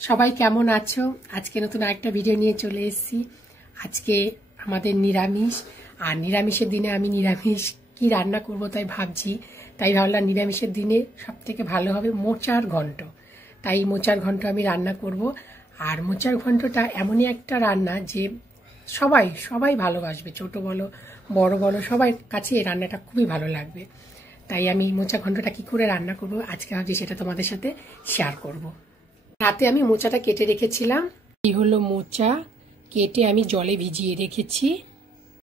সবাই কেমন আছো? আজকে নতুন আরেকটা ভিডিও নিয়ে চলে এসেছি। আজকে আমাদের নিরামিষ, আর নিরামিষের দিনে আমি নিরামিষ কি রান্না করব তাই ভাবছি। তাই ভাবলাম নিরামিষের দিনে সবথেকে ভালো হবে মোচার ঘন্ট। তাই মোচার ঘন্ট আমি রান্না করব। আর মোচার ঘন্টটা এমনই একটা রান্না যে সবাই সবাই ভালোবাসবে, ছোট বলো বড় বলো, সবার কাছে এই রান্নাটা খুবই ভালো লাগবে। তাই আমি মোচা ঘন্টটা কি করে রান্না করব আজকে ভাবছি সেটা তোমাদের সাথে শেয়ার করব। রাতে আমি মোচাটা কেটে রেখেছিলাম। এই হলো মোচা, কেটে আমি জলে ভিজিয়ে রেখেছি।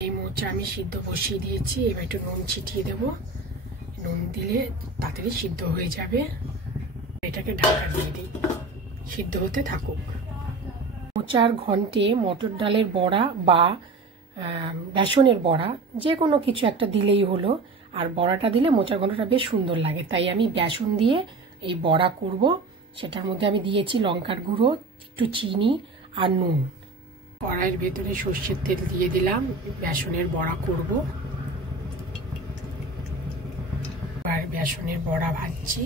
এই মোচা আমি সিদ্ধ বসিয়ে দিয়েছি। এবার একটু নুন ছিটিয়ে দেব, নুন দিলে তাড়াতাড়ি সিদ্ধ হয়ে যাবে। এটাকে ঢাকা দিয়ে দিই, সিদ্ধ হতে থাকুক। মোচার ঘন্টে মটর ডালের বড়া বা বেসনের বড়া যে কোনো কিছু একটা দিলেই হলো। আর বড়াটা দিলে মোচার ঘন্টটা বেশ সুন্দর লাগে, তাই আমি বেসন দিয়ে এই বড়া করব। সেটার মধ্যে আমি দিয়েছি লঙ্কার গুঁড়ো, একটু চিনি আর নুন। কড়াইয়ের ভেতরে সর্ষের তেল দিয়ে দিলাম, বেসনের বড়া করব। আর বেসনের বড়া ভাজছি,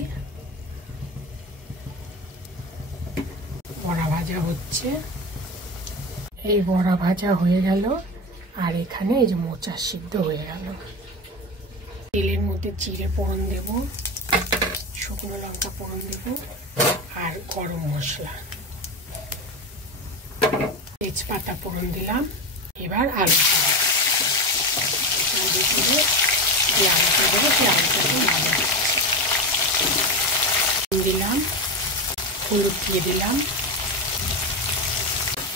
বড়া ভাজা হচ্ছে। এই বড়া ভাজা হয়ে গেল, আর এখানে এই যে মোচা সিদ্ধ হয়ে গেল। তেলের মধ্যে জিরে ফোড়ন দেব, শুকনো লঙ্কা ফোড়ন দেব, আর গরম মশলা, তেজপাতা ফোড়ন দিলাম। এবার আলু দিলাম, হলুদ দিয়ে দিলাম।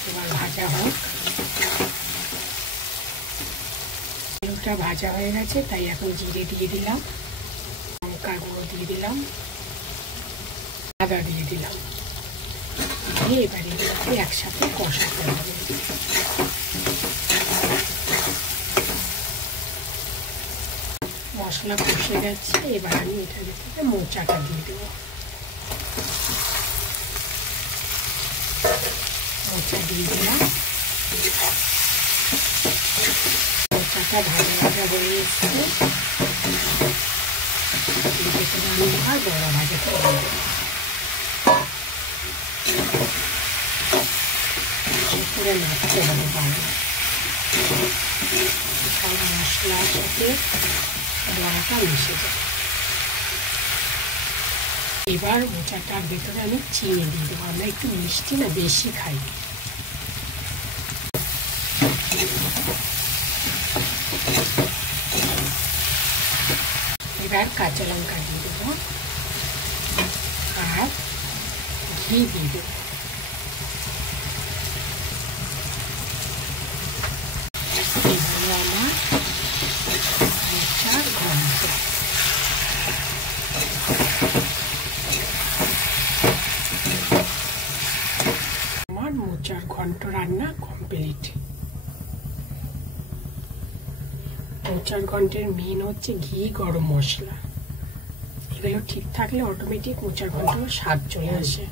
এবার ভাজা হোক। আলুটা ভাজা হয়ে গেছে, তাই এখন জিরে দিয়ে দিলাম, লঙ্কা গুঁড়ো দিয়ে দিলাম, আদা দিয়ে দিলাম। দিয়ে এবারে একসাথে কষাতে হবে। মশলা কষে গেছে, এবার আমি এটার ভিতরে মোচাটা দিয়ে দেবো। মোচা দিয়ে দিলাম। মোচাটা ভাজা ভাজা হয়ে এসছে, আমি আর বড়া ভাজা করে দেবো। করে নাড়তে হবে ভালো, সব মশলার সাথে বড়াটা মিশে যায়। এবার মোচাটার ভেতরে আমি চিনি দিয়ে দেবো। আমরা একটু মিষ্টি না বেশি খাই। এবার কাঁচা লঙ্কা দিয়ে দেবো আর ঘি দিয়ে দেবো। এগুলো আমার মোচার ঘন্ট। আমার মোচার ঘন্ট রান্না কমপ্লিট। মোচার ঘন্টের মেন হচ্ছে ঘি, গরম মশলা। এগুলো ঠিক থাকলে অটোমেটিক মোচার ঘন্ট স্বাদ চলে আসে।